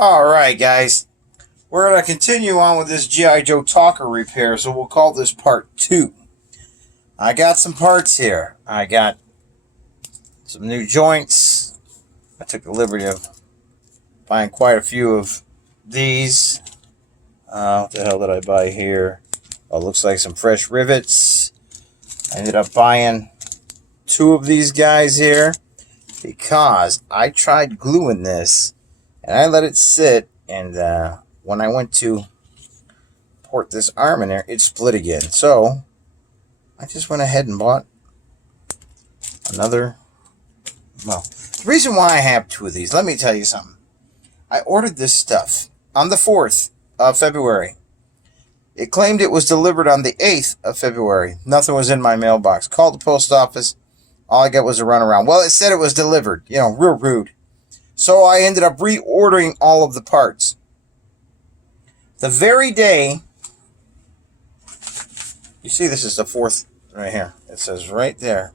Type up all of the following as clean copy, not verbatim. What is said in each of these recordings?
Alright guys, we're going to continue on with this G.I. Joe Talker repair, so we'll call this part 2. I got some parts here. I got some new joints. I took the liberty of buying quite a few of these. What the hell did I buy here? Oh, looks like some fresh rivets. I ended up buying 2 of these guys here because I tried gluing this and I let it sit, and when I went to port this arm in there, it split again. So I just went ahead and bought another. Well, the reason why I have 2 of these, let me tell you something. I ordered this stuff on the 4th of February. It claimed it was delivered on the 8th of February. Nothing was in my mailbox. Called the post office. All I got was a runaround. Well, it said it was delivered. You know, real rude. So I ended up reordering all of the parts. The very day, you see this is the 4th right here. It says right there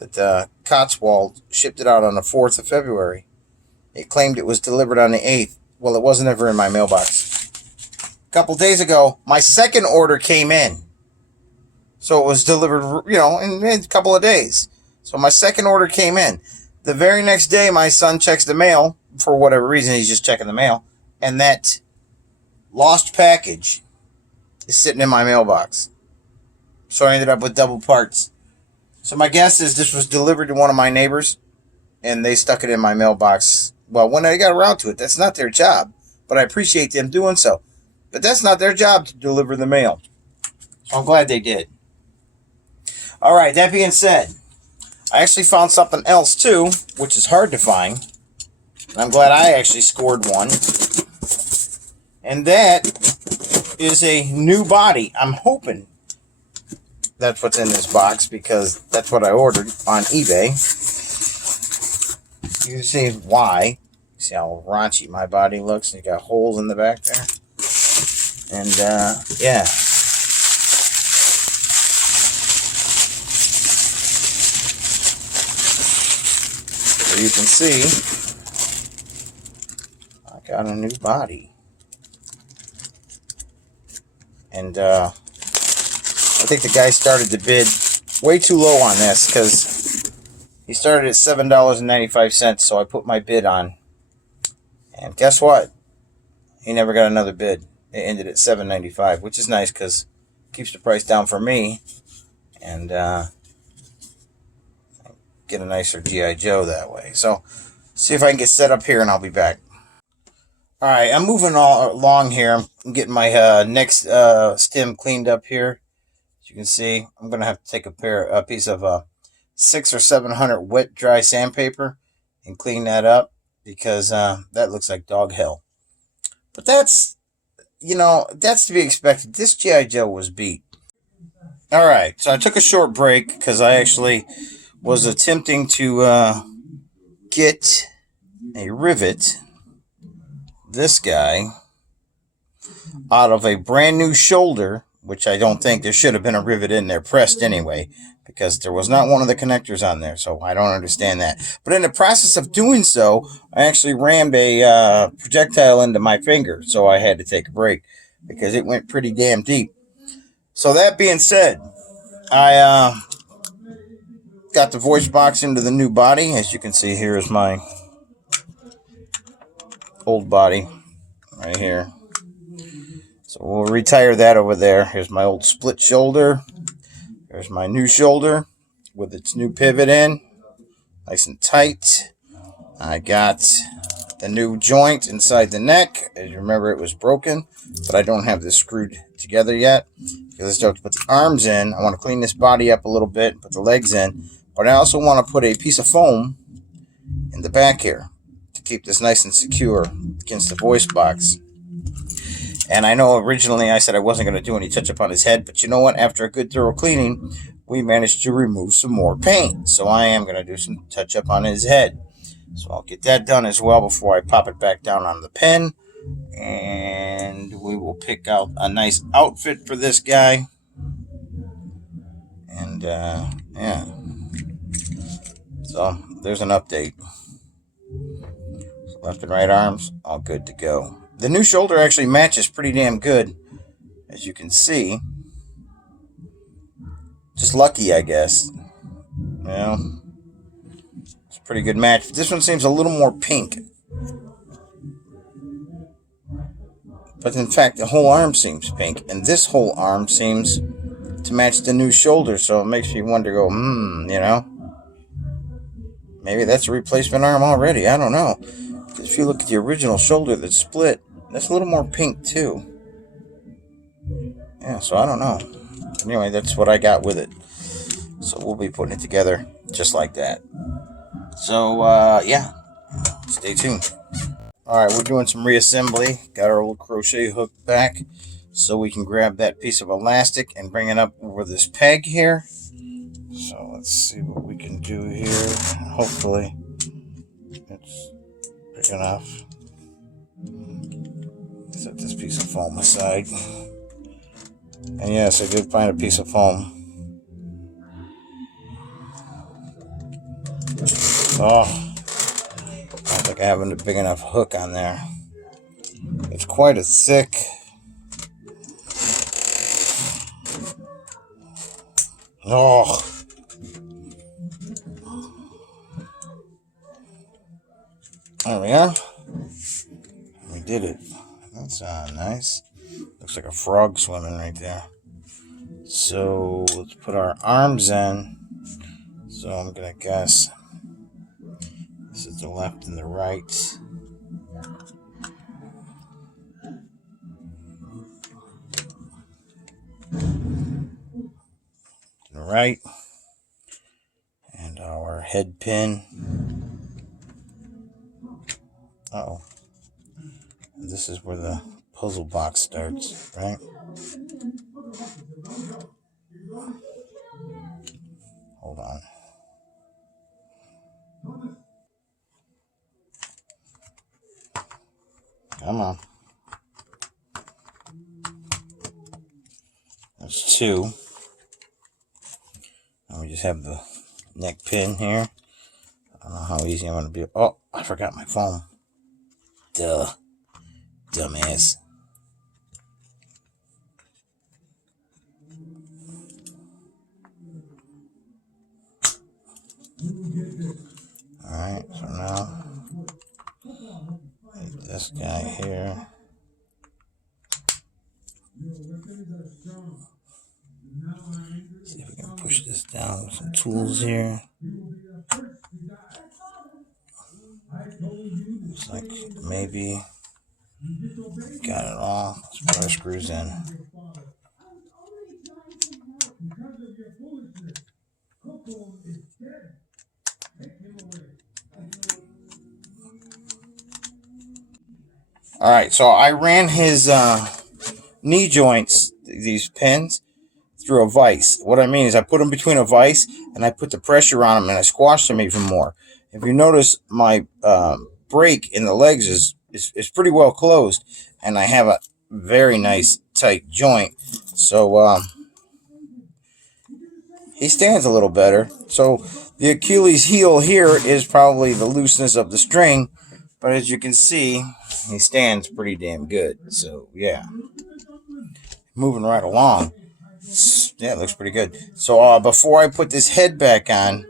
that Cotswold shipped it out on the 4th of February. It claimed it was delivered on the 8th. Well, it wasn't ever in my mailbox. A couple days ago, my second order came in. So it was delivered, you know, in a couple of days. So my second order came in. The very next day, my son checks the mail. For whatever reason, he's just checking the mail. And that lost package is sitting in my mailbox. So I ended up with double parts. So my guess is this was delivered to one of my neighbors, and they stuck it in my mailbox. Well, when I got around to it, that's not their job. But I appreciate them doing so. But that's not their job to deliver the mail. So I'm glad they did. All right, that being said, I actually found something else too, which is hard to find. And I'm glad I actually scored one. And that is a new body. I'm hoping that's what's in this box because that's what I ordered on eBay. You can see why. See how raunchy my body looks? You got holes in the back there. And yeah. So you can see I got a new body. And I think the guy started the bid way too low on this because he started at $7.95, so I put my bid on. And guess what? He never got another bid. It ended at $7.95, which is nice because it keeps the price down for me. And get a nicer G.I. Joe that way. So, see if I can get set up here and I'll be back. Alright, I'm moving all along here. I'm getting my next stem cleaned up here. As you can see, I'm going to have to take a piece of 600 or 700 wet dry sandpaper and clean that up because that looks like dog hell. But that's, you know, that's to be expected. This G.I. Joe was beat. Alright, so I took a short break because I actually was attempting to get a rivet, this guy, out of a brand new shoulder, which I don't think there should have been a rivet in there pressed anyway, because there was not one of the connectors on there, so I don't understand that. But in the process of doing so, I actually rammed a projectile into my finger, so I had to take a break, because it went pretty damn deep. So that being said, I got the voice box into the new body. As you can see, here is my old body right here. So we'll retire that over there. Here's my old split shoulder. There's my new shoulder with its new pivot in. Nice and tight. I got the new joint inside the neck. As you remember, it was broken, but I don't have this screwed together yet. Because I still have to put the arms in. I want to clean this body up a little bit, put the legs in. But I also want to put a piece of foam in the back here to keep this nice and secure against the voice box. And I know originally I said I wasn't going to do any touch-up on his head, but you know what? After a good thorough cleaning, we managed to remove some more paint. So I am going to do some touch-up on his head. So I'll get that done as well before I pop it back down on the pen. And we will pick out a nice outfit for this guy. And, yeah. So there's an update. Left and right arms, all good to go. The new shoulder actually matches pretty damn good, as you can see. Just lucky, I guess. Well, it's a pretty good match. This one seems a little more pink. But in fact, the whole arm seems pink. And this whole arm seems to match the new shoulder. So it makes me wonder, maybe that's a replacement arm already. I don't know. Because if you look at the original shoulder that's split, that's a little more pink too. Yeah, so I don't know. Anyway, that's what I got with it. So we'll be putting it together just like that. So, yeah, stay tuned. Alright, we're doing some reassembly. Got our old crochet hook back so we can grab that piece of elastic and bring it up over this peg here. So let's see what we can do here. Hopefully it's big enough. Set this piece of foam aside. And yes, I did find a piece of foam. Oh, I don't think I have a big enough hook on there. It's quite a thick. Oh. There we are. We did it. That's nice. Looks like a frog swimming right there. So let's put our arms in. So I'm going to guess this is the left and the right. The right. And our head pin. Uh-oh. This is where the puzzle box starts, right? Hold on. Come on. That's two. And we just have the neck pin here. I don't know how easy I'm going to be. Oh, I forgot my foam. Duh. Dumbass. Alright, so now this guy here. See if we can push this down with some tools here. Looks like maybe got it all. Let's put our screws in. Alright, so I ran his knee joints, these pins, through a vise. What I mean is I put them between a vise and I put the pressure on them and I squashed them even more. If you notice, my break in the legs is pretty well closed, and I have a very nice tight joint. So he stands a little better. So the Achilles heel here is probably the looseness of the string, but as you can see, he stands pretty damn good. So yeah, moving right along. Yeah, it looks pretty good. So before I put this head back on,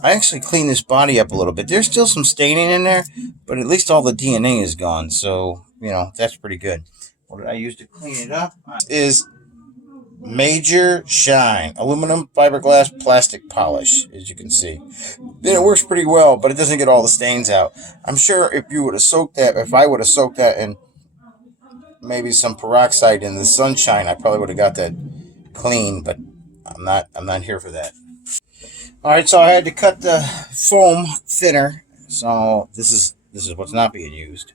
I actually cleaned this body up a little bit. There's still some staining in there, but at least all the DNA is gone. So, that's pretty good. What did I use to clean it up? Is Major Shine aluminum fiberglass plastic polish, as you can see. Then it works pretty well, but it doesn't get all the stains out. I'm sure if I would have soaked that in maybe some peroxide in the sunshine, I probably would have got that clean, but I'm not here for that. Alright, so I had to cut the foam thinner. So this is what's not being used.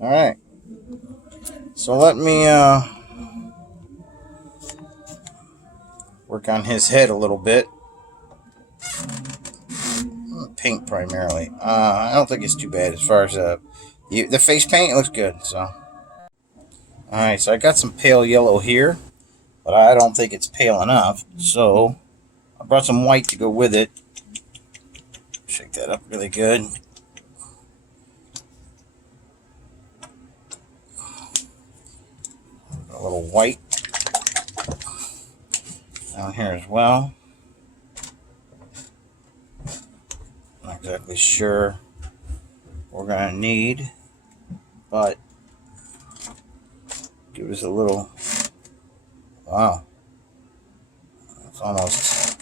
Alright. So let me work on his head a little bit. Paint primarily. I don't think it's too bad as far as the face paint. It looks good. So, all right. So I got some pale yellow here, but I don't think it's pale enough. So I brought some white to go with it. Shake that up really good. A little white down here as well. Not exactly sure what we're gonna need, but give us a little. Wow, it's almost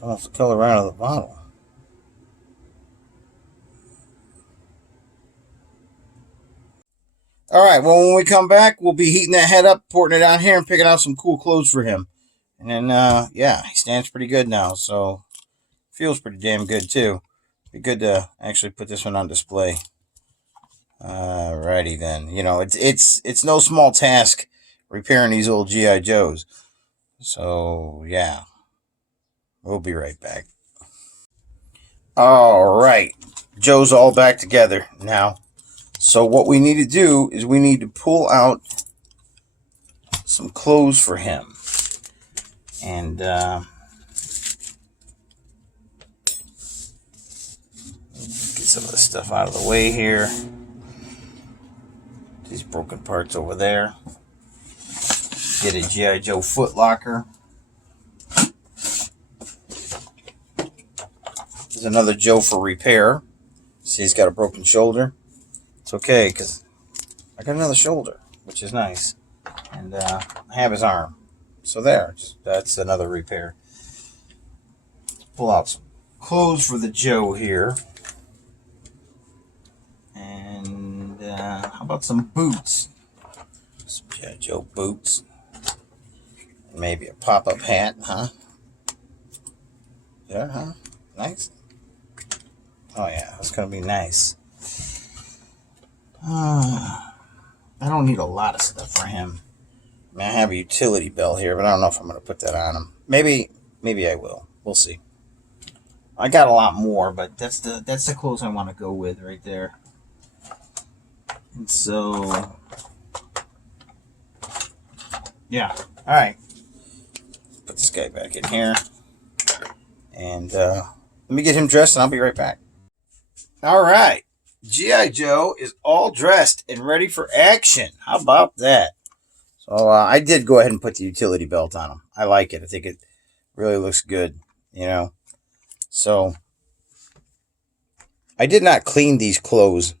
the color out of the bottle. All right, well, when we come back, we'll be heating that head up, porting it out here, and picking out some cool clothes for him. And then, yeah, he stands pretty good now, so feels pretty damn good, too. Be good to actually put this one on display. Alrighty, then. You know, it's no small task repairing these old G.I. Joes. So, yeah. We'll be right back. All right. Joe's all back together now. So what we need to do is we need to pull out some clothes for him. And get some of the stuff out of the way here. These broken parts over there. Get a G.I. Joe foot locker. There's another Joe for repair. See, he's got a broken shoulder. It's okay, because I got another shoulder, which is nice. And I have his arm. So there, that's another repair. Pull out some clothes for the Joe here. And how about some boots? Some G.I. Joe boots. And maybe a pop-up hat, huh? Yeah, huh? Nice. Oh yeah, that's going to be nice. I don't need a lot of stuff for him. I mean, I have a utility belt here, but I don't know if I'm going to put that on him. Maybe I will. We'll see. I got a lot more, but that's the clothes I want to go with right there. And so, yeah. All right. Put this guy back in here, and let me get him dressed, and I'll be right back. All right. G.I. Joe is all dressed and ready for action. How about that? So I did go ahead and put the utility belt on him. I like it. I think it really looks good, you know. So I did not clean these clothes.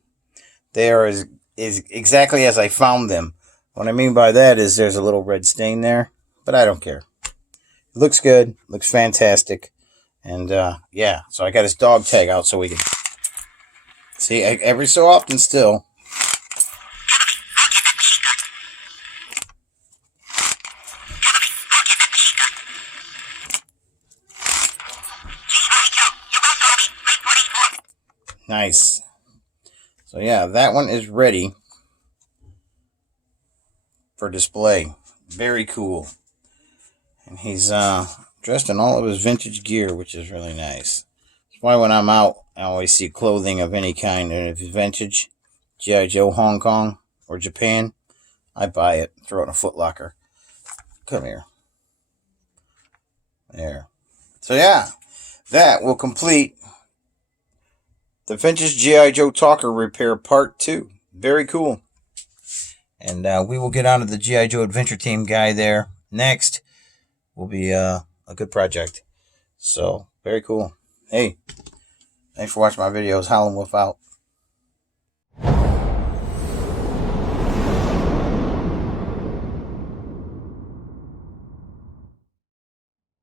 They are is exactly as I found them. What I mean by that is there's a little red stain there, but I don't care. It looks good. Looks fantastic. And yeah, so I got his dog tag out so we can see every so often still. Nice. So yeah, that one is ready for display. Very cool. And he's dressed in all of his vintage gear, which is really nice. That's why when I'm out, I always see clothing of any kind, and if it's vintage, G.I. Joe Hong Kong or Japan, I buy it, throw it in a Foot Locker. Come here. There. So yeah, that will complete the Vintage G.I. Joe Talker Repair Part 2. Very cool. And we will get on to the G.I. Joe Adventure Team guy there next. Will be a good project. So, very cool. Hey, thanks for watching my videos. Howlin' Wolf out.